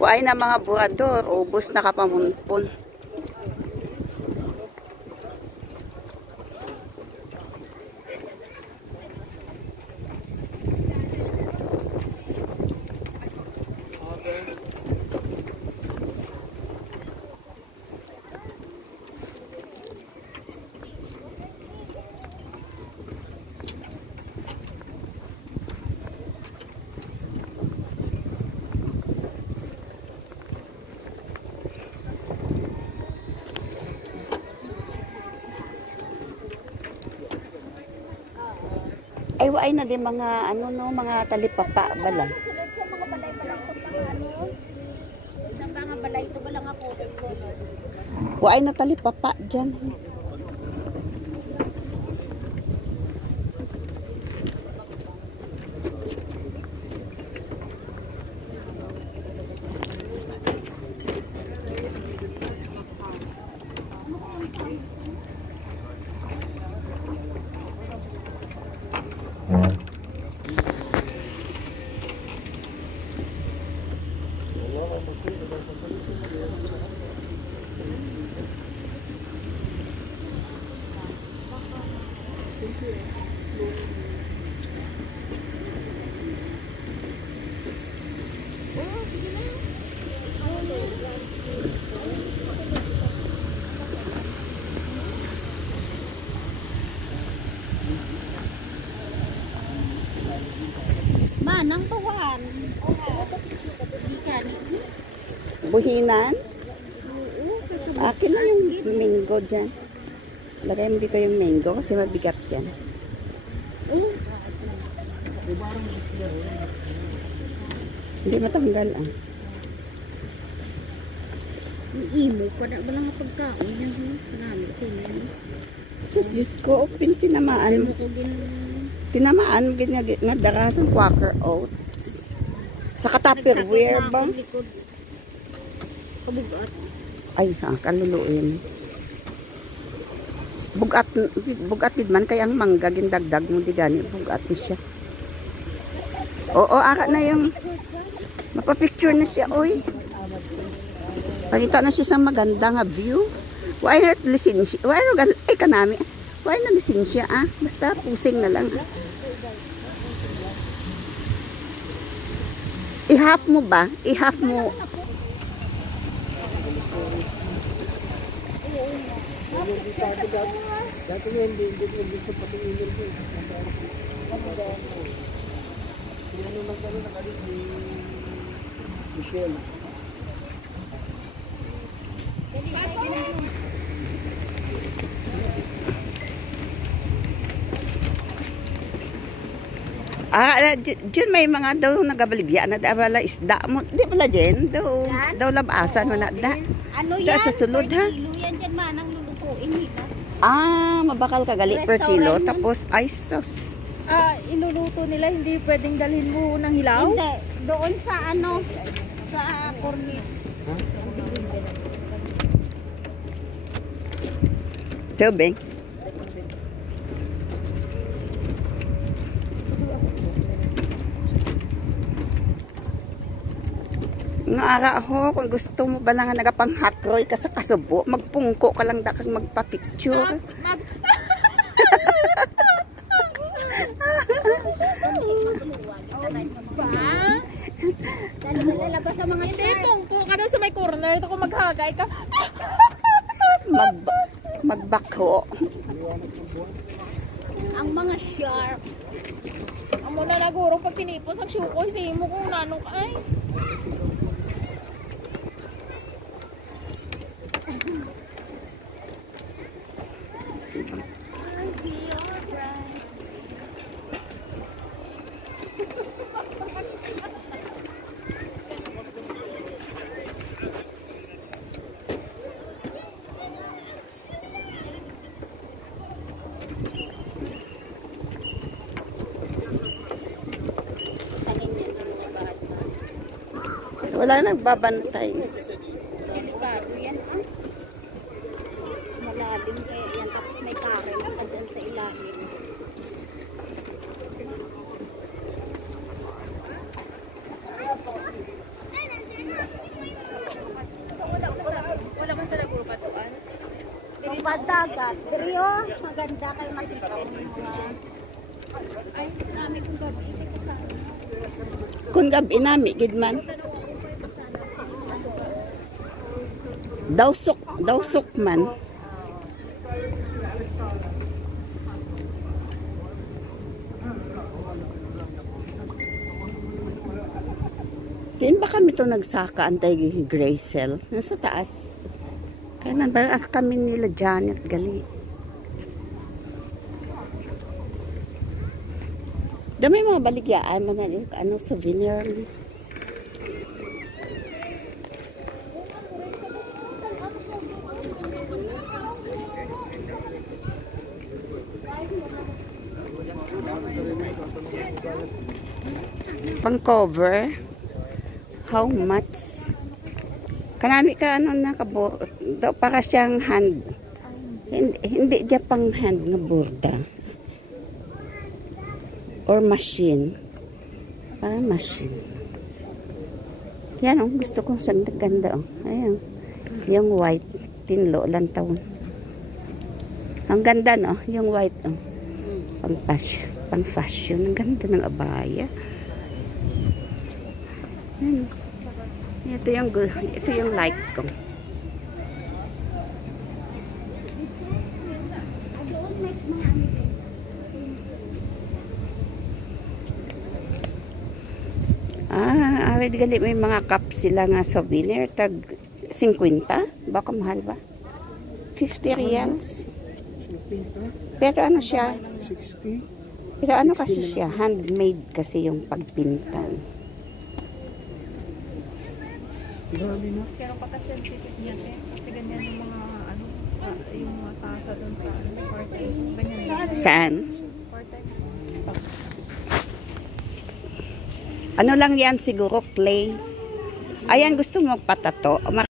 Waay na mga burador, ubos na kapamunpon. Ay, waay na din mga, ano no, mga talipapa bala. Sa mga balay pa lang sa mga balay ito ba lang ako. Waay na talipapa dyan. Manang tuwan. Buhinan? Akin na yung mango dyan. Lagay mo dito yung mango kasi mabigat yan. Hindi matanggal ah. Imo ko na ba lang pagkaon yan? Marami ko na yan. Sus, Diyos ko, tinamaan mo. Tinamaan mo nga darasan Quaker Oats. Sa Tupperware ba? Kabugat. Ay, kaluluin. Bugat din man kaya ang mangga gindagdag mo di gani bugat ni siya. Oo, ara na yung mapapicture na siya, oy. Panita na siya sa maganda nga view. Why not lisensya? Why not ay kanami? Why na lisensya ah? Basta pusing na lang. I-half mo ba? I-half mo. Dati nga hindi gusto pati email ko. Ano magkano nakalit si Michelle. Diyan may mga daw nagabaligya na dabala isda mo. Di pala dyan, daw labasan mo na da. Ano yan? Sa sulod ha? Kilo yan dyan manang lulutuin. Mabakal kagali per kilo. Tapos ay sos. Iluluto nila, hindi pwedeng dalhin mo ng hilaw? Hindi. Doon sa ano, sa cornice. Tubig. Nga ara ho, kung gusto mo ba lang nagapang-hatroy ka sa kasubo, magpungko ka lang dakang magpa-picture. Lalabas sa mga Hindi, tungko ka na sa may corner. Ito kung maghagay ka. Magbakho. ang mga shark. Amo na nagurong pag tinipos ang syukoy sa imo kung nanong ay. Wala nagbabantay. Delikado yan ah. Malalim kaya yan. Tapos may current pa dyan sa ilalim. battery, oh. Maganda kayo makita ko yung mga... Ay, dami kong gabi. Kung gabi nami, gid man. Dawsok man. Diyan ba kami to nagsaka antay Gracel? Nasa taas. Kailan ba kami nila Janet gali? Damay mga baligyaan man na ano souvenir. Pang cover. How much? Kanami ka ano na kabor daw para siyang hand. Hindi dia pang hand na borda. Or machine. Para machine. Yan oh, gusto ko sa ganda oh. Ayan. Yung white tinlo lantaw. Ang ganda no, yung white oh. Pang fashion. Ang ganda ng abaya. Yan. Ito yung like ko. Already gali may mga cup sila nga souvenir tag 50, baka mahal ba? 50 reals. Pero ano siya? 60. Pero ano kasi siya? Handmade kasi yung pagpintan. Grabe na. Pero pagka-sensitive niya eh. Kasi ganyan yung mga ano, yung mga tasa dun sa ano, part-time. Ganyan yan. Saan? Part-time. Ano lang yan siguro, clay. Ayan, gusto mo magpatato.